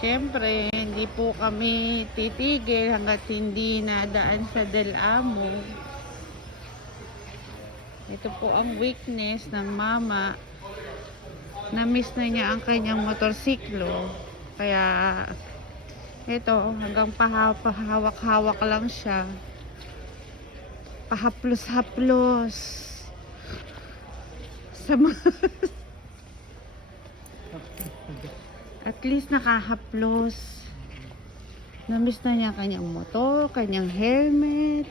Siyempre, hindi po kami titigil hanggat hindi nadaan sa Del Amo. Ito po ang weakness ng mama. Na-miss na niya ang kanyang motorsiklo. Kaya, ito, hanggang pahawak-hawak lang siya. Pahaplos-haplos. Sa At least nakahaplos. Na-miss na niya kanyang motor, kanyang helmet,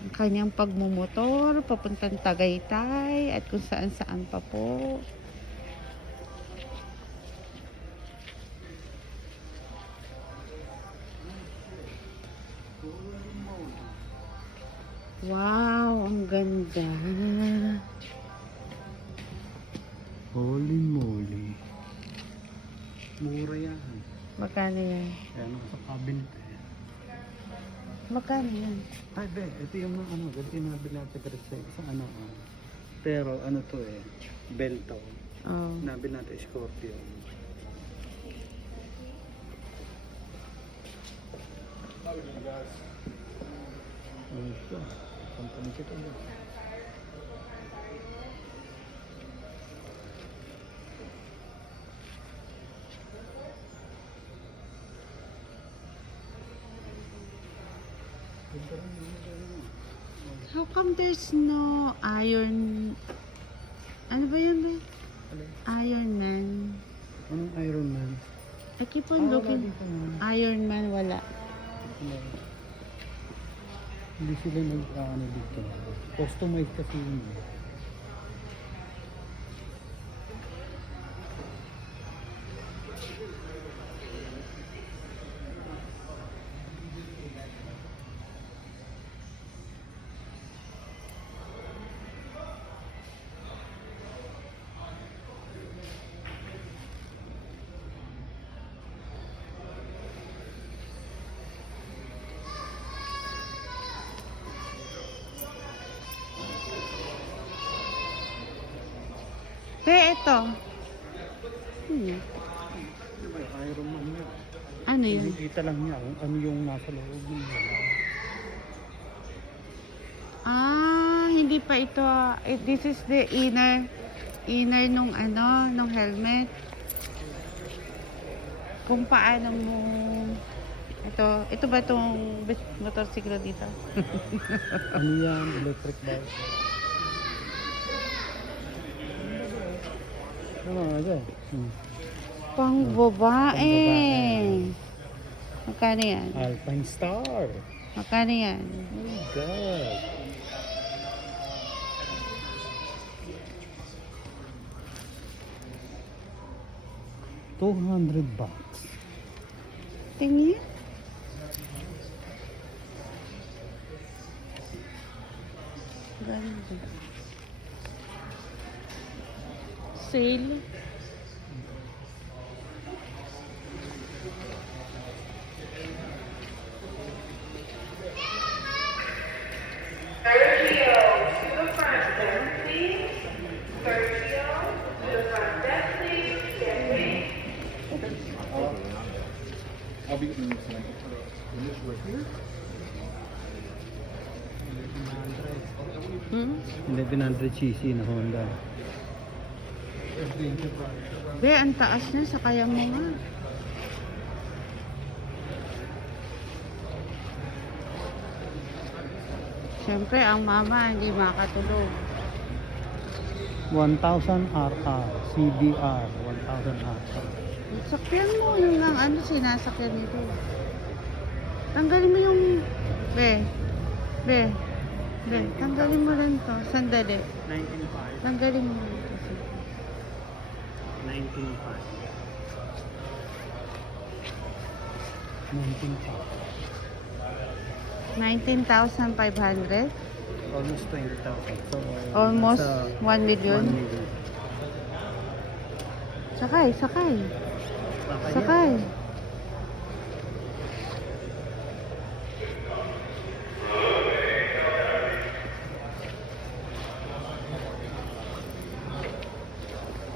ang kanyang pagmumotor, papuntang Tagaytay, at kung saan-saan pa po. Wow, ang ganda. Holy moly. Mura yan. Magkano yan? Ayan, sa cabinet eh. Magkano yan? Ay, be, ito yung mga ano, ganito yung nabili natin sa ano. Pero ano to eh, bell to. Oh. Nabili natin Scorpio. Ano ito? Pampanin kita mo. How come there's no iron? Ano ba yun ba? Iron Man. Anong Iron Man? I keep on looking. Iron Man, wala. Hindi sila nag-ano dito. Customized kasi yun. Ito. Iron Man yun. Ano yun? Nakikita lang niya kung ano yung nasa loob niya. Hindi pa ito. This is the inner nung ano, nung helmet. Kung paano mo ito ba itong motorsiklo dito? Ano yan? Electric bike. Ano nga Pang babae. Magkano yan? Alpine Star. Magkano yan? Oh my God. $200. Tingin. Ganda. Sale. Sergio, to the front desk, please. Sergio, to the front desk, please. Yes, please. I'll be getting this one. And this right here? 1100cc na Honda. Be, ang taas na sa kaya mo nga. Siyempre, ang mama hindi makatulog. 1000 RR, CBR, 1000 RR. Sakyan mo yung lang ano sinasakyan nito. Tanggalin mo yung be. Tanggalin mo lang to. Sandali. 19.5. Tanggalin mo lang to. 19,500? Almost 20,000. So, Almost nasa 1 million? 1 million. Sakay.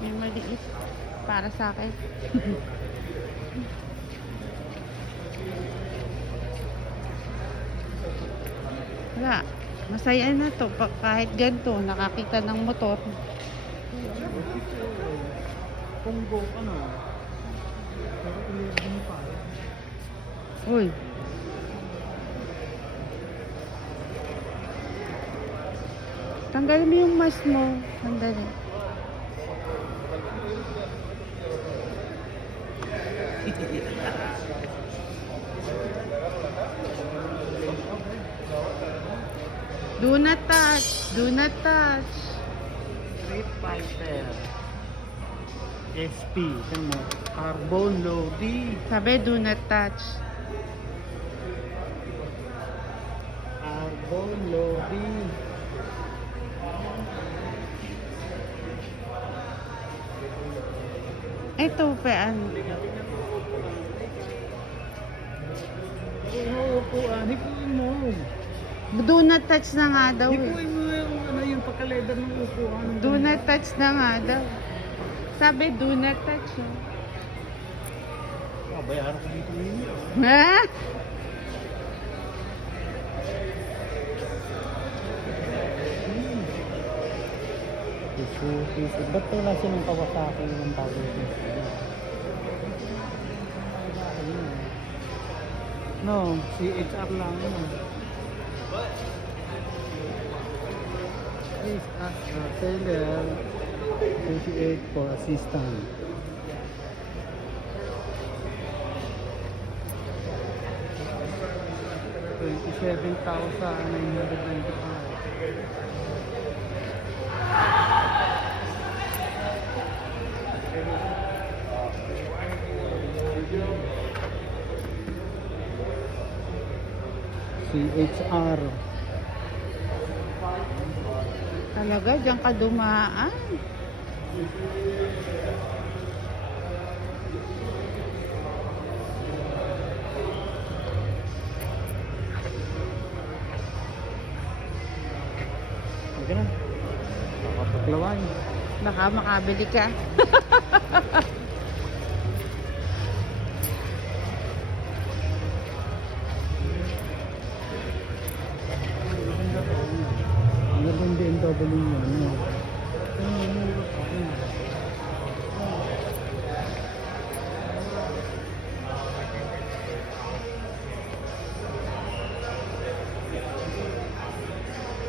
May maliit. para sa akin. Wala. Masaya na to. Kahit ganito, nakakita ng motor. Kung go ka na. Pero ulit mo pa. Uy. Tanggalin mo yung mask mo. Sandali. Do not touch. Do not touch. Street Fighter. SP. Ito mo. Carbon loading. Sabi, do not touch. Carbon loading. Ito, pean. Upuan. Hipuin mo. Do not touch na nga daw. Eh. Hipuin mo yung pagka-leather ng upuan. Do not touch na nga daw. Sabi, do not touch. Bayaran ko dito yun. Ha? Ba't wala silang Kawasaki ng tawag dito? No, CHR lang yun. Please ask the seller 28 for assistance. $27,995. CHR. Talaga, diyan ka dumaan. Sige na. Nakapaklawan. Baka makabili ka. Ano ba yung BMW mo? Ano?